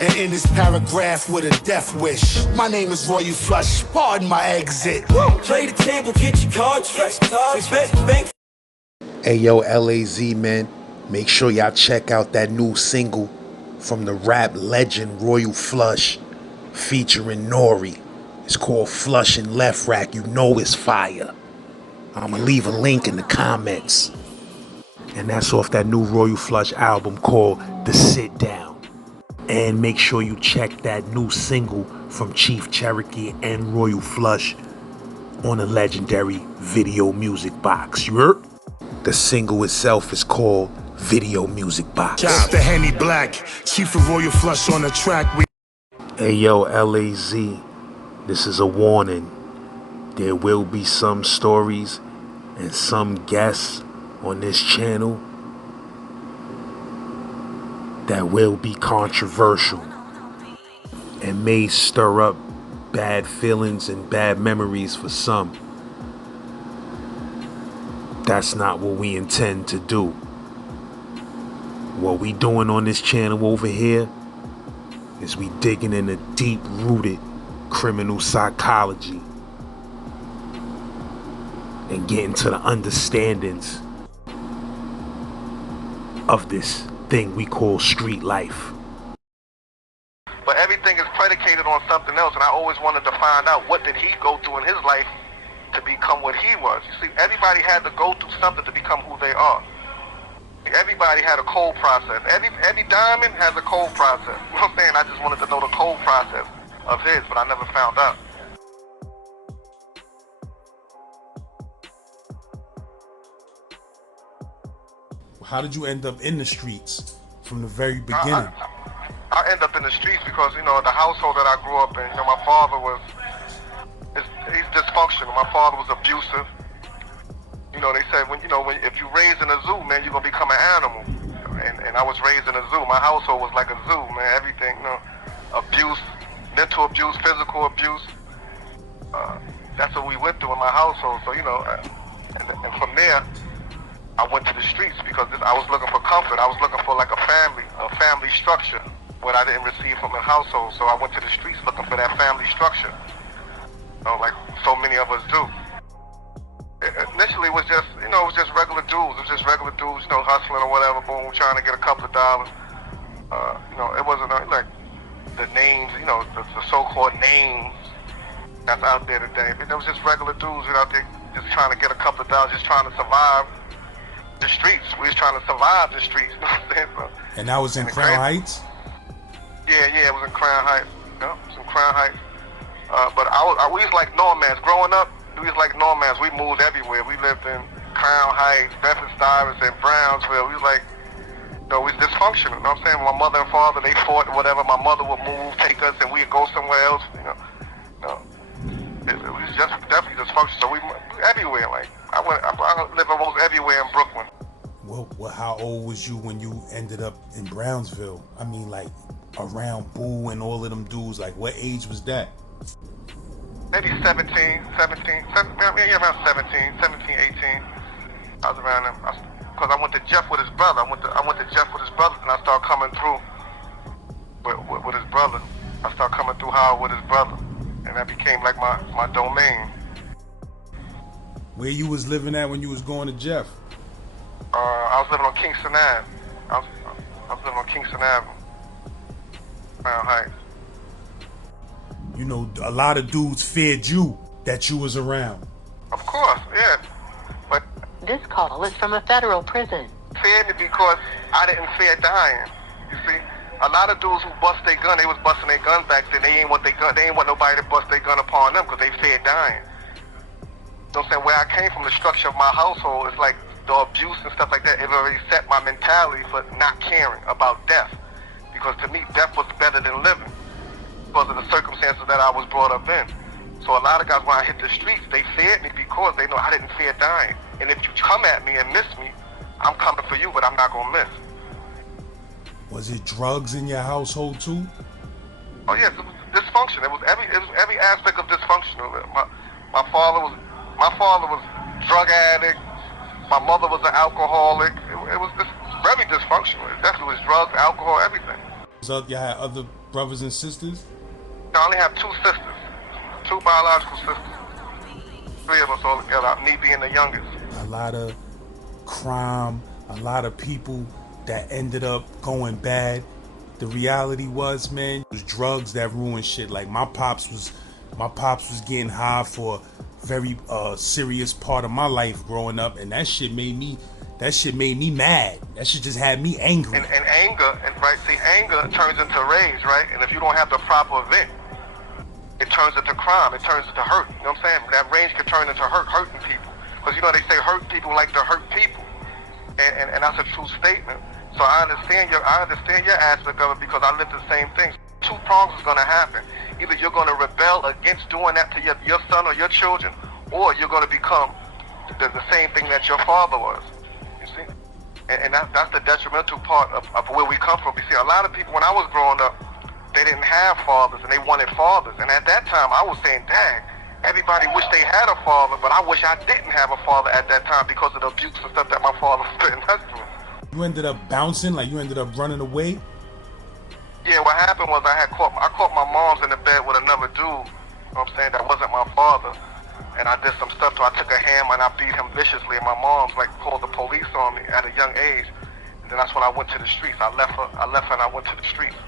and in this paragraph with a death wish. My name is Royal Flush, pardon my exit. Woo! Play the table, get your cards right. Hey yo, LAZ man, make sure y'all check out that new single from the rap legend Royal Flush featuring Nori. It's called Flush and Left Rack. You know it's fire. I'ma leave a link in the comments. And that's off that new Royal Flush album called The Sit Down. And make sure you check that new single from Chief Cherokee and Royal Flush on the legendary Video Music Box. You heard? The single itself is called Video Music Box. It's the Henny Black, Chief of Royal Flush on the track. Hey yo, LAZ, this is a warning. There will be some stories and some guests on this channel that will be controversial and may stir up bad feelings and bad memories for some. That's not what we intend to do. What we doing on this channel over here is we digging into deep-rooted criminal psychology and getting to the understandings of this thing we call street life. But everything is predicated on something else, and I always wanted to find out what did he go through in his life to become what he was. You see, everybody had to go through something to become who they are. Everybody had a cold process. Every diamond has a cold process. You know what I'm saying? I just wanted to know the cold process of his, but I never found out. How did you end up in the streets from the very beginning? I end up in the streets because, you know, the household that I grew up in, you know, my father he's dysfunctional. My father was abusive. You know, they said, if you raised in a zoo, man, you're going to become an animal. And I was raised in a zoo. My household was like a zoo, man. Everything, you know, abuse, mental abuse, physical abuse. That's what we went through in my household. So, you know, and from there, I went to the streets because I was looking for comfort. I was looking for like a family structure, what I didn't receive from the household. So I went to the streets looking for that family structure, you know, like so many of us do. Initially, it was just, you know, it was just regular dudes. It was just regular dudes, you know, hustling or whatever, boom, trying to get a couple of dollars. You know, it wasn't like the names, you know, the so-called names that's out there today. It was just regular dudes out there just trying to get a couple of dollars, just trying to survive the streets. We was trying to survive the streets. You know what I'm saying? So, and that was in Crown Heights? Yeah, it was in Crown Heights. You know, it was in Crown Heights. But we was like nomads. Growing up, we was like nomads. We moved everywhere. We lived in Crown Heights, Bedford-Stuyvesant, Brownsville. We was like, you know, we was dysfunctional. You know what I'm saying? My mother and father, they fought or whatever. My mother would move, take us, and we'd go somewhere else. You know, it was just definitely dysfunctional. So we everywhere. Like I live almost everywhere in Brooklyn. Well, how old was you when you ended up in Brownsville? I mean, like around Boo and all of them dudes. Like, what age was that? Maybe 17, around 17, 18. I was around them. Because I went to Jeff with his brother. I went to Jeff with his brother, and I started coming through with his brother. I started coming through Howard with his brother, and that became like my domain. Where you was living at when you was going to Jeff? I was living on Kingston Ave. I was living on Kingston Avenue, Crown Heights. You know, a lot of dudes feared you, that you was around. Of course, yeah. But this call is from a federal prison. Feared me because I didn't fear dying. You see, a lot of dudes who bust their gun, they was busting their gun back then. They ain't want nobody to bust their gun upon them because they feared dying. You know what I'm saying? Where I came from, the structure of my household, it's like the abuse and stuff like that. It already set my mentality for not caring about death. Because to me, death was better than living, because of the circumstances that I was brought up in. So a lot of guys, when I hit the streets, they feared me because they know I didn't fear dying. And if you come at me and miss me, I'm coming for you, but I'm not gonna miss. Was it drugs in your household too? Oh yes, it was dysfunction. It was every aspect of dysfunctional. My father was drug addict. My mother was an alcoholic. It was just very dysfunctional. It definitely was drugs, alcohol, everything. So y'all had other brothers and sisters? I only have 2 sisters, 2 biological sisters. 3 of us all together, me being the youngest. A lot of crime, a lot of people that ended up going bad. The reality was, man, it was drugs that ruined shit. Like my pops was getting high for a very serious part of my life growing up, and that shit made me mad. That shit just had me angry. And anger, right? See, anger turns into rage, right? And if you don't have the proper event, it turns into crime. It turns into hurt. You know what I'm saying? That rage can turn into hurting people. Because you know they say hurt people like to hurt people, and that's a true statement. So I understand your aspect of it because I lived the same thing. 2 prongs is gonna happen. Either you're gonna rebel against doing that to your son or your children, or you're gonna become the same thing that your father was. You see, and that's the detrimental part of where we come from. You see, a lot of people when I was growing up, they didn't have fathers and they wanted fathers. And at that time, I was saying, dang. Everybody wish they had a father, but I wish I didn't have a father at that time because of the abuse and stuff that my father was putting us through. You ended up bouncing, like you ended up running away? Yeah, what happened was I caught my mom's in the bed with another dude, you know what I'm saying, that wasn't my father. And I did some stuff to I took a hammer and I beat him viciously, and my mom's like called the police on me at a young age. And then that's when I went to the streets. I left her and I went to the streets.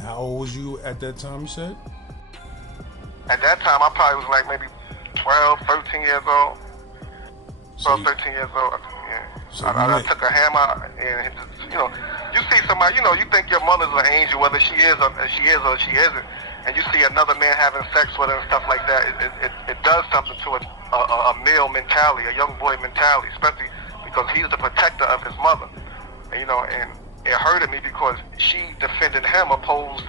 How old was you at that time, you said? At that time, I probably was like maybe 12, 13 years old. 12, 13 years old, yeah. So I took a hammer and, you know, you see somebody, you know, you think your mother's an angel, whether she is or she isn't, and you see another man having sex with her and stuff like that, it does something to a male mentality, a young boy mentality, especially because he's the protector of his mother. And, you know, and it hurted me because she defended him opposed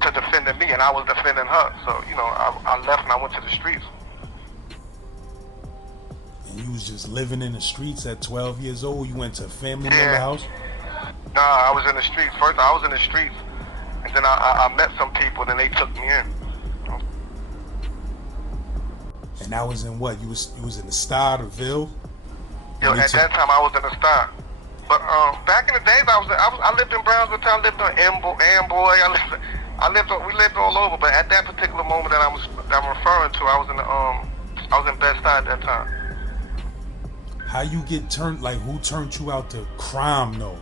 to defending me, and I was defending her. So, you know, I left and I went to the streets. And you was just living in the streets at 12 years old? You went to a family member house? Nah, I was in the streets. First, I was in the streets, and then I met some people, and then they took me in. And that was in what? You was in the Star, the Ville? Yo, at that time, I was in the Star. But back in the days, I lived in Brownsville Town. I lived on Amboy. We lived all over. But at that particular moment that I'm referring to, I was in Bed-Stuy at that time. How you get turned? Like, who turned you out to crime? though?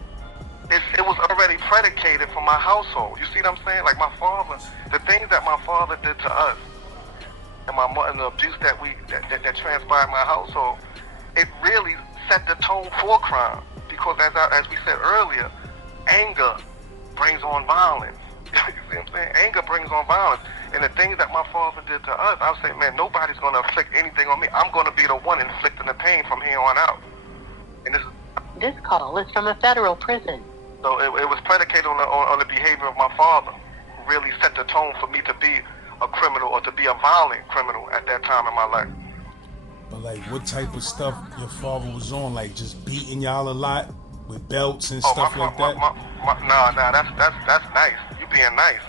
It was already predicated for my household. You see what I'm saying? Like my father, the things that my father did to us, and my mother, and the abuse that transpired in my household, it really set the tone for crime. Because as we said earlier, anger brings on violence. You see what I'm saying? Anger brings on violence. And the things that my father did to us, I was saying, man, nobody's going to inflict anything on me. I'm going to be the one inflicting the pain from here on out. And This call is from a federal prison. So it was predicated on the behavior of my father, who really set the tone for me to be a criminal or to be a violent criminal at that time in my life. But like, what type of stuff your father was on? Like just beating y'all a lot with belts and stuff like that? Nah, that's nice. You being nice.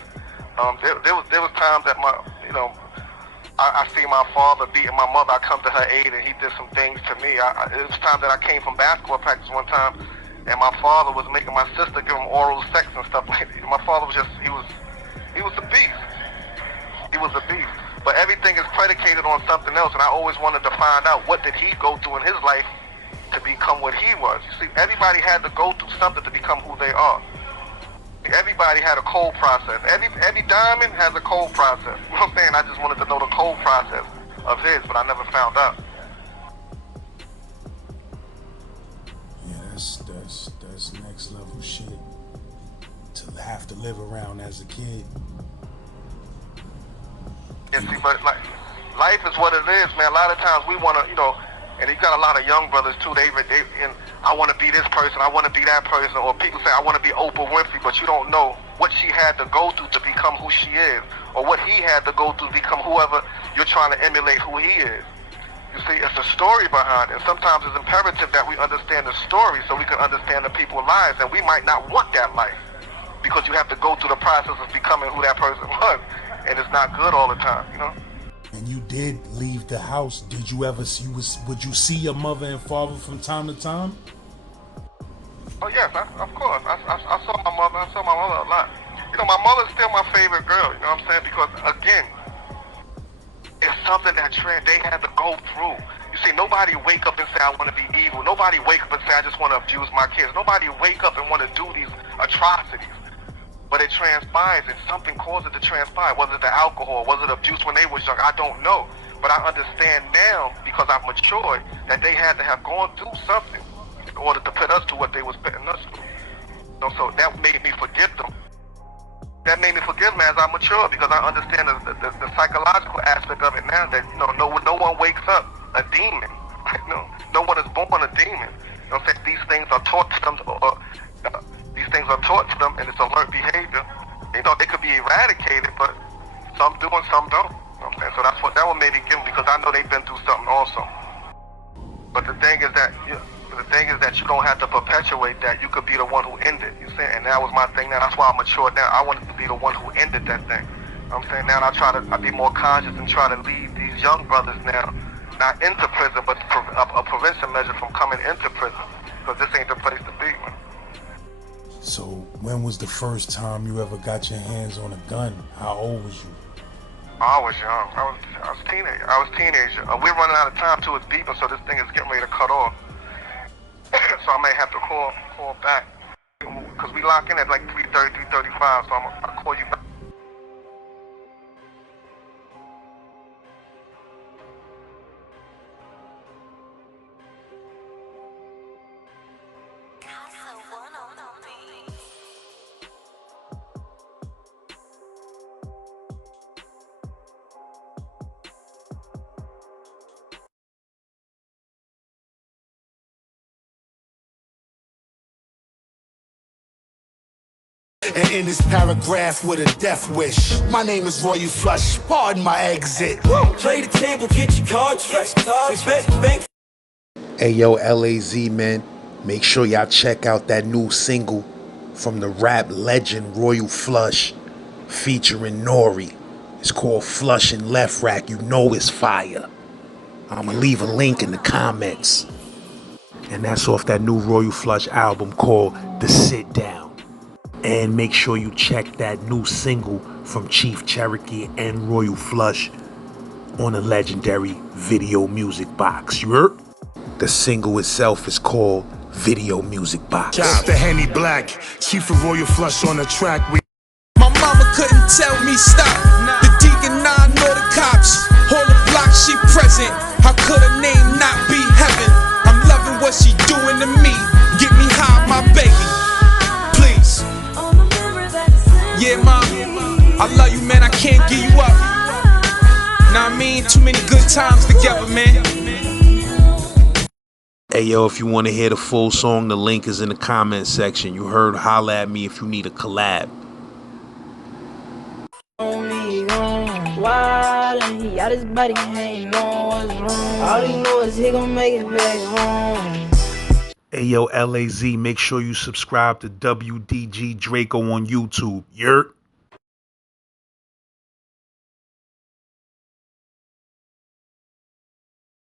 There was times that I see my father beating my mother. I come to her aid and he did some things to me. It was times that I came from basketball practice one time and my father was making my sister give him oral sex and stuff like that. My father was he was a beast. He was a beast. But everything is predicated on something else, and I always wanted to find out what did he go through in his life to become what he was. You see, everybody had to go through something to become who they are. Everybody had a cold process. Every diamond has a cold process. You know what I'm saying? I just wanted to know the cold process of his, but I never found out. Yeah, that's next level shit to have to live around as a kid. Yeah, see, but like, life is what it is, man. A lot of times we want to, and you got a lot of young brothers too. And I want to be this person, I want to be that person, or people say I want to be Oprah Winfrey, but you don't know what she had to go through to become who she is, or what he had to go through to become whoever you're trying to emulate who he is. You see, it's a story behind it. And sometimes it's imperative that we understand the story so we can understand the people's lives, and we might not want that life because you have to go through the process of becoming who that person was. And it's not good all the time, And you did leave the house. Did you ever would you see your mother and father from time to time? Oh yes, of course. I saw my mother. I saw my mother a lot. You know, my mother's still my favorite girl. You know what I'm saying? Because again, it's something that they had to go through. You see, nobody wake up and say, I want to be evil. Nobody wake up and say, I just want to abuse my kids. Nobody wake up and want to do these atrocities. But it transpires, and something caused it to transpire. Was it the alcohol? Was it abuse when they was young? I don't know. But I understand now, because I've matured, that they had to have gone through something in order to put us to what they was putting us through. You know, so that made me forgive them. That made me forgive them as I mature, because I understand the psychological aspect of it now, that no one wakes up a demon. No one is born a demon. You know what I'm saying? These things are taught to them, these things are taught to them, and it's alert behavior. You know, they could be eradicated, but some do and some don't. You know what I'm saying? So that one made me give them, because I know they've been through something also. But the thing is that you don't have to perpetuate that. You could be the one who ended. You see, and that was my thing. Now that's why I matured. Now I wanted to be the one who ended that thing. You know what I'm saying? Now I be more conscious and try to lead these young brothers now, not into prison, but a prevention measure from coming into prison, because this ain't the place to be, man. So when was the first time you ever got your hands on a gun? How old was you? I was young. I was teenager. We're running out of time too. It's beeping, so this thing is getting ready to cut off. So I may have to call back, because we lock in at like 3:30, 3:35. So I'll call you back. And in this paragraph with a death wish, my name is Roy Flush, pardon my exit. Play the table, get your cards right. Hey yo, LAZ man, make sure y'all check out that new single from the rap legend Royal Flush featuring Nori. It's called Flush and Left Rack. You know it's fire. I'ma leave a link in the comments. And that's off that new Royal Flush album called The Sit Down. And make sure you check that new single from Chief Cherokee and Royal Flush on the legendary Video Music Box. You heard? The single itself is called Video Music Box. The Henny Black, Chief of Royal Flush on the track. My mama couldn't tell me stop. The deacon, I know the cops. All the block, she present. How could her name not be heaven? I'm loving what she doing to me. Get me high, my baby. Please. Yeah, mom, I love you, man. I can't give you up. Nah, I mean, too many good times together, man. Hey yo, if you want to hear the full song, the link is in the comment section. You heard, holla at me if you need a collab. Wild and he out his body, ain't know what's wrong. All he know is he gon' make it back home. Hey yo, LAZ, make sure you subscribe to WDG Draco on YouTube. Yurt.